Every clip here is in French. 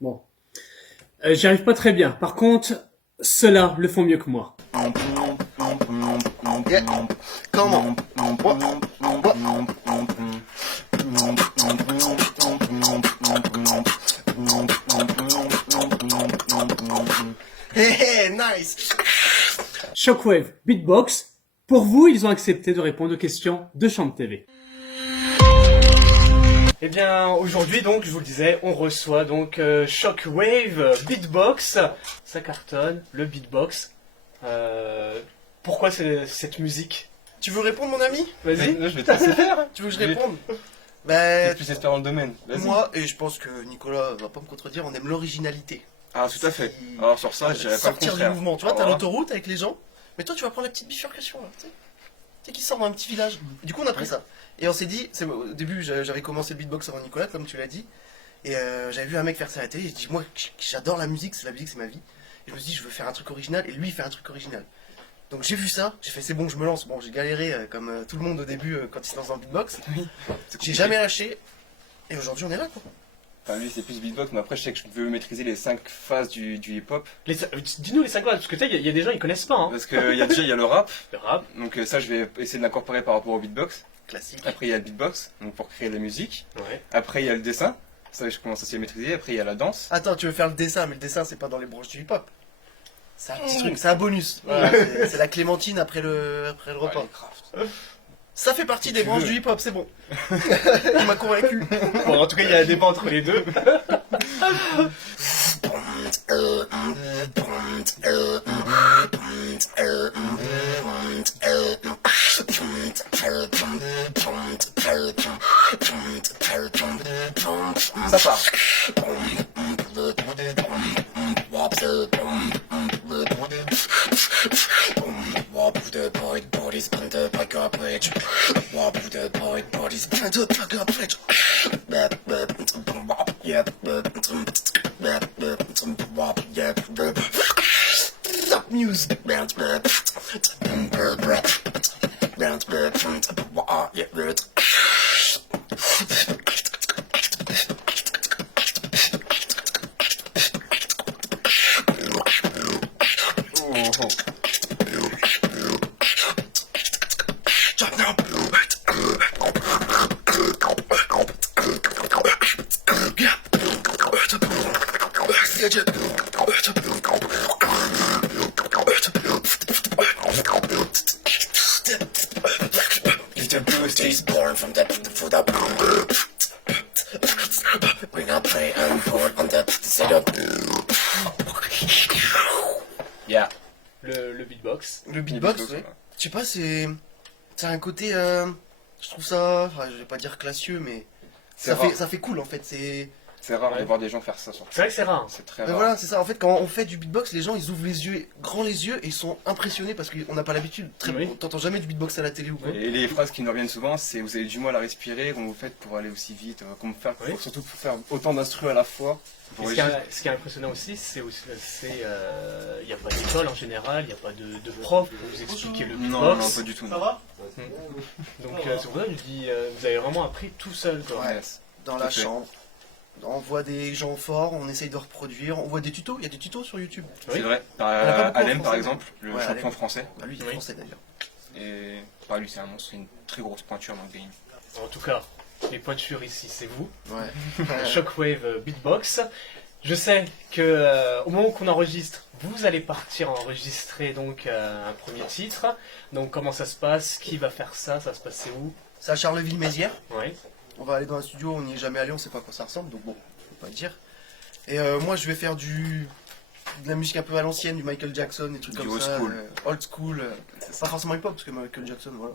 Bon. J'y arrive pas très bien. Par contre, ceux-là le font mieux que moi. Yeah. Comment? Hey, hey, nice! Shockwave, Beatbox. Pour vous, ils ont accepté de répondre aux questions de Chante TV. Eh bien, aujourd'hui, donc, je vous le disais, on reçoit donc Shockwave, Beatbox. Ça cartonne, le beatbox. Pourquoi cette musique? Tu veux répondre, mon ami? Vas-y. Je vais te laisser faire. Tu veux que je Oui. réponde? T'es Ben, plus expert dans le domaine. Vas-y. moi, et je pense que Nicolas va pas me contredire, on aime l'originalité. Ah, tout à fait. Si- Alors sur ça, je dirais pas le Sortir du contraire. mouvement. Tu vois, t'as Alors là, l'autoroute avec les gens, mais toi, tu vas prendre la petite bifurcation, là, tu sais. Tu sais, qui sort dans un petit village. Du coup, on a pris ça. Et on s'est dit, au début, j'avais commencé le beatbox avant Nicolas, comme tu l'as dit. Et j'avais vu un mec faire ça à la télé. Et j'ai dit, moi, j'adore la musique, c'est ma vie. Et je me suis dit, je veux faire un truc original. Et lui, il fait un truc original. Donc j'ai vu ça, j'ai fait, c'est bon, je me lance. Bon, j'ai galéré comme tout le monde au début quand il se lance dans le beatbox. c'est J'ai compliqué. jamais lâché. Et aujourd'hui, on est là, quoi. Enfin, lui, c'est plus beatbox, mais après, je sais que je veux maîtriser les 5 phases du hip-hop. Dis-nous les 5 phrases, parce que tu sais, il y a des gens, ils connaissent pas. Hein. Parce que déjà, il y a le rap. Le rap. Donc ça, je vais essayer de l'incorporer par rapport au beatbox. Classique. Après, il y a le beatbox, donc pour créer la musique. Ouais. Après, il y a le dessin. Ça, je commence aussi à maîtriser. Après, il y a la danse. Attends, tu veux faire le dessin, mais le dessin, c'est pas dans les branches du hip-hop. C'est un petit Mmh. truc, c'est un bonus. Voilà, c'est la clémentine après le repas. Allez, craft. Ça fait partie Si des tu branches veux. du hip-hop, c'est bon. Il m'a convaincu. Bon, en tout cas, il y a un débat entre les deux. Ça part. Music. Oh, oh. Drop now. Little Bruce is born from the food up. We now play and pour on the setup. Yeah. Le beatbox. Le beatbox, Beatbox, ouais. ouais. Je sais pas, c'est un côté, je trouve ça, enfin, je vais pas dire classieux, mais C'est ça rare. fait, ça fait cool en fait. C'est, C'est rare Ouais. de voir des gens faire ça sur C'est vrai que c'est rare. C'est très mais rare. voilà, c'est ça. En fait, quand on fait du beatbox, les gens ils ouvrent les yeux, grands les yeux, et ils sont impressionnés parce qu'on n'a pas l'habitude. Oui. T'entends jamais du beatbox à la télé ou quoi. Et les phrases qui nous reviennent souvent, c'est vous avez du mal à respirer, comment vous faites pour aller aussi vite, Oui. surtout pour faire autant d'instrus à la fois. Et Pour ce qui est impressionnant aussi, c'est il n'y a pas d'école en général, il n'y a pas de prof pour vous expliquer le Non, non, beatbox. pas du tout. Ça non. va? Donc c'est pour ça que je dis, vous avez vraiment appris tout seul. Quoi. Ouais. Ouais, Dans Tout à la fait. chambre. On voit des gens forts, on essaye de reproduire, on voit des tutos, il y a des tutos sur YouTube. Oui. c'est vrai. On a pas beaucoup en Alem, par français. exemple, le Ouais, champion Alem. français. Bah, lui il est Oui. français d'ailleurs. Et par lui, c'est un monstre, une très grosse pointure dans le game. En tout cas, les pointures ici, c'est vous. Ouais. Shockwave Beatbox. Je sais que au moment qu'on enregistre, vous allez partir enregistrer donc un premier titre. Donc comment ça se passe? Qui va faire ça? Ça se passe c'est où? C'est à Charleville-Mézières. Ouais. On va aller dans un studio, on n'y est jamais allé, on sait pas à quoi ça ressemble, donc bon, faut pas le dire. Et moi je vais faire de la musique un peu à l'ancienne, du Michael Jackson, des trucs Du comme old ça. school. Old school. Pas forcément hip-hop, parce que Michael Jackson, voilà.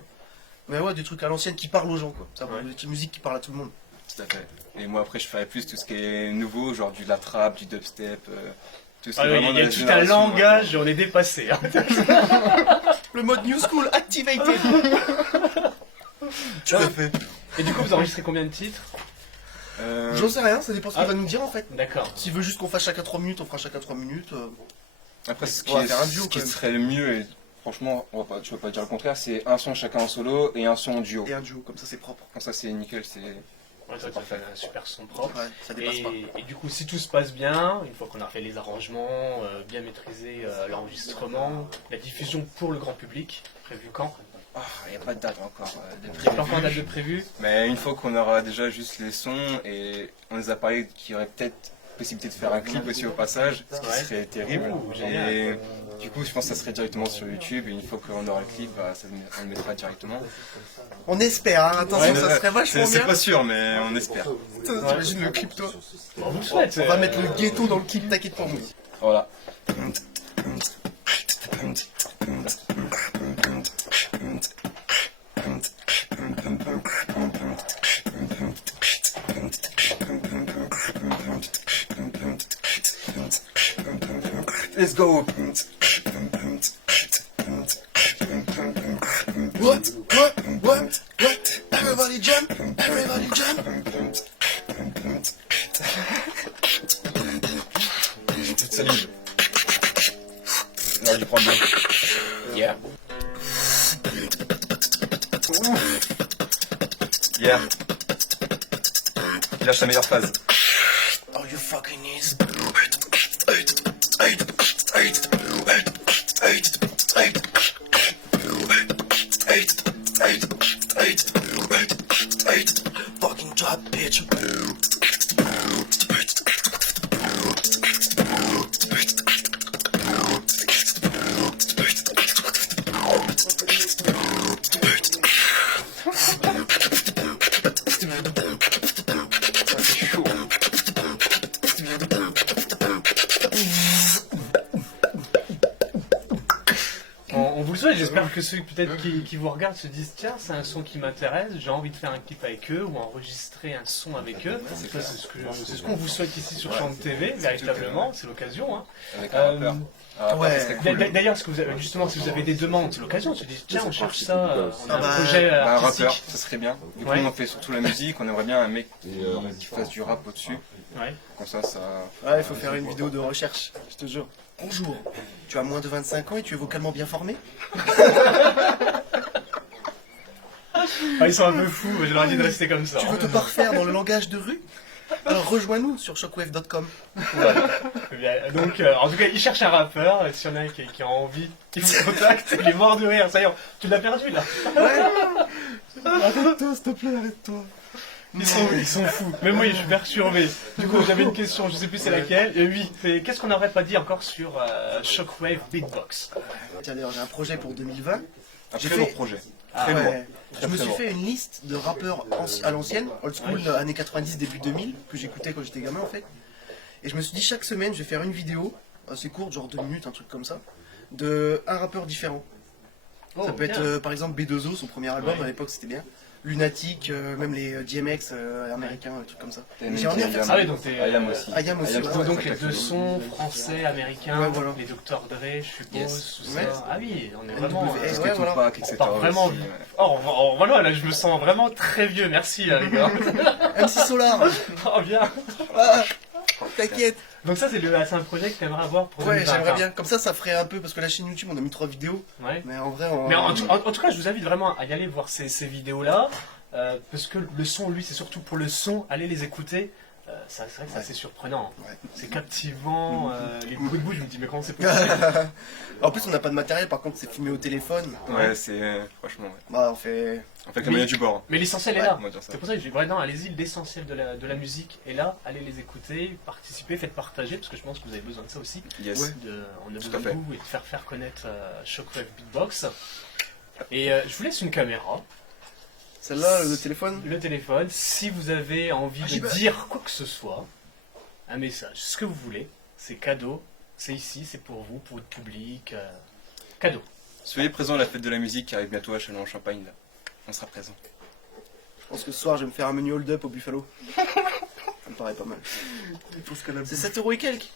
Mais ouais, des trucs à l'ancienne qui parlent aux gens, quoi. Ça, Ouais. des petites musiques qui parlent à tout le monde. Tout à fait. Et moi, après, je ferai plus tout ce qui est nouveau, genre du la trap, du dubstep, tout ce qui Ah est oui, vraiment il y dans a la tout un génération, langage, on est dépassé. Hein. Le mode New School activated. Tu as fait. Et du coup, vous enregistrez combien de titres? J'en sais rien, ça dépend ce qu'il Ah. va nous dire en fait. D'accord. S'il veut juste qu'on fasse chacun 3 minutes, on fera chacun 3 minutes. Après, ce On va qui, faire un duo, ce qui quand même. serait le mieux, et franchement, je ne vais pas dire le contraire, c'est un son chacun en solo et un son en duo. Et un duo, comme ça c'est propre. Comme ça, c'est nickel, c'est Ouais, toi, tu as fait un super son propre. Ouais, ça dépasse pas. Et du coup, si tout se passe bien, une fois qu'on a fait les arrangements, bien maîtrisé l'enregistrement, la diffusion pour le grand public, prévu quand? Il n'y a pas de date encore de Il n'y a pas encore prévu. date de prévu. Mais une fois qu'on aura déjà juste les sons et on nous a parlé qu'il y aurait peut-être possibilité de faire un clip aussi au passage, ce qui Ouais. serait terrible. Ouh, génial. Et du coup, je pense que ça serait directement sur YouTube et une fois qu'on aura le clip, on le mettra directement. On espère, hein, attention, Ouais, ça serait vachement C'est bien. pas sûr, mais on espère. Putain, t'imagines le clip, toi? On vous le souhaite. On va mettre le ghetto dans le clip, t'inquiète pas, moi. Voilà. Let's go. What? Everybody jump! Everybody jump! Toute salive. Là, j'y prends bien. Yeah. Yeah. Il lâche sa meilleure phase. Oh, you fucking is. Fucking drop, bitch. C'est chaud. On vous le souhaite, j'espère que ceux peut-être qui vous regardent se disent tiens, c'est un son qui m'intéresse, j'ai envie de faire un clip avec eux ou enregistrer un son avec eux. Ça, c'est ce qu'on vous souhaite ici sur Chante TV, véritablement, c'est l'occasion. Hein. Avec un rappeur. Ouais. Ça serait cool. D'ailleurs, justement, si vous avez des demandes, c'est l'occasion, se dire tiens, on cherche ça, on a Ah bah, un projet Un artistique. rappeur, ça serait bien. Du coup, Ouais. on fait surtout la musique, on aimerait bien un mec qui fasse du rap au-dessus. Ouais. Comme ça. Ouais, il faut faire une vidéo de recherche, je te jure. Bonjour, tu as moins de 25 ans et tu es vocalement bien formé? Ah, ils sont un peu fous, mais je leur ai dit de rester comme ça. Tu veux te parfaire dans le langage de rue? Alors rejoins-nous sur shockwave.com. Bien, donc, en tout cas, ils cherchent un rappeur, et s'il y en a qui a envie, qui vous contacte, il est mort de rire, ça y est, tu l'as perdu là. Arrête-toi, s'il te plaît, arrête-toi. Ils sont fous. Même moi, je suis perturbé. Du coup, j'avais une question, je sais plus c'est laquelle. Et oui, qu'est-ce qu'on n'aurait pas dit encore sur Shockwave Beatbox? Tiens, d'ailleurs, j'ai un projet pour 2020. Un J'ai très beau fait- projet. Ah, Très Ouais. beau. Je me très suis bon. fait une liste de rappeurs à l'ancienne, old school, années 90, début 2000, que j'écoutais quand j'étais gamin en fait. Et je me suis dit, chaque semaine, je vais faire une vidéo, assez courte, genre 2 minutes, un truc comme ça, de un rappeur différent. Oh, Ça peut bien. être par exemple B2O, son premier album, Ouais. à l'époque c'était bien. Lunatic, même les DMX américains, un truc comme ça. T'as J'aimerais bien faire ça. Ah oui, donc t'es... Ayam aussi. Ayam aussi, Ayam, ouais, c'est Donc très les deux cool. sons français, américains, Ouais, voilà. les Dr Dre, je suppose, Yes. tout Ouais. ça. Ah oui, on est NWA, vraiment... ouais, Parce que voilà. Tupac, etc. part vraiment- aussi, ouais. Oh, voilà, là je me sens vraiment très vieux, merci les gars. MC Solar. Oh bien. Ah, t'inquiète. Donc ça c'est un projet que t'aimerais avoir pour Ouais, 2020. j'aimerais bien. Comme ça ferait un peu, parce que la chaîne YouTube, on a mis 3 vidéos. Ouais. Mais en vrai, on... Mais en tout cas, je vous invite vraiment à y aller voir ces vidéos-là, parce que le son, lui, c'est surtout pour le son, allez les écouter. C'est vrai que c'est Ouais. assez surprenant. Ouais. C'est captivant, les bruits de bouche, je me dis, mais comment c'est possible? En plus, on n'a pas de matériel, par contre, c'est filmé au téléphone. Ouais, c'est franchement. Ouais. Bah, on fait. On fait comme il y a du bord. Mais l'essentiel est Ouais, là. On va dire ça. C'est pour ça que je dis, vraiment, allez-y, l'essentiel de la musique est là, allez les écouter, participer, faites partager, parce que je pense que vous avez besoin de ça aussi. Yes. Ouais. On a Tout besoin à de fait. vous et de faire connaître Shockwave Beatbox. Et je vous laisse une caméra. Celle-là, le téléphone. Le téléphone, si vous avez envie j'y de vais. dire quoi que ce soit, un message, ce que vous voulez, c'est cadeau, c'est ici, c'est pour vous, pour votre public, cadeau. Soyez présents à la fête de la musique qui arrive bientôt à Châlons-en-Champagne. Là. On sera présents. Je pense que ce soir, je vais me faire un menu hold-up au Buffalo. Ça me paraît pas mal. C'est 7 € et quelques.